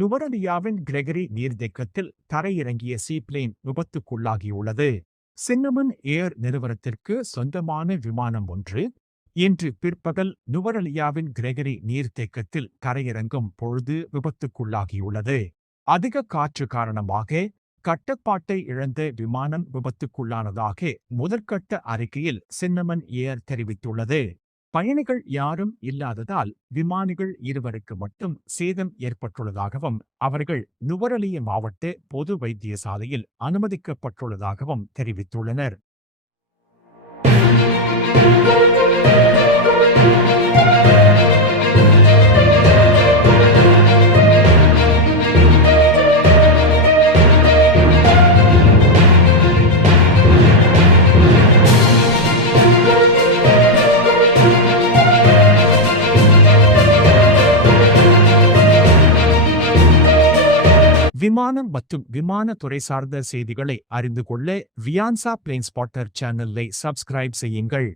நுவரெலியாவின் Gregory நீர்த்தேக்கத்தில் தரையிறங்கிய seaplane விபத்துக்குள்ளாகியுள்ளது. Cinnamon ஏர் நிறுவனத்திற்கு சொந்தமான விமானம் ஒன்று இன்று பிற்பகல் நுவரெலியாவின் கிரெகரி நீர்த்தேக்கத்தில் தரையிறங்கும் பொழுது விபத்துக்குள்ளாகியுள்ளது. அதிக காற்று காரணமாக கட்டுப்பாட்டை இழந்த விமானம் விபத்துக்குள்ளானதாக முதற்கட்ட அறிக்கையில் சின்னமன் ஏர் தெரிவித்துள்ளது. பயணிகள் யாரும் இல்லாததால் விமானிகள் இருவருக்கு மட்டும் சேதம் ஏற்பட்டுள்ளதாகவும் அவர்கள் நுவரெலியா மாவட்ட பொது வைத்தியசாலையில் அனுமதிக்கப்பட்டுள்ளதாகவும் தெரிவித்துள்ளனர். விமானம் மற்றும் விமானத்துறை சார்ந்த செய்திகளை அறிந்து கொள்ள வியான்சா பிளேன் ஸ்பாட்டர் சேனலை சப்ஸ்கிரைப் செய்யுங்கள்.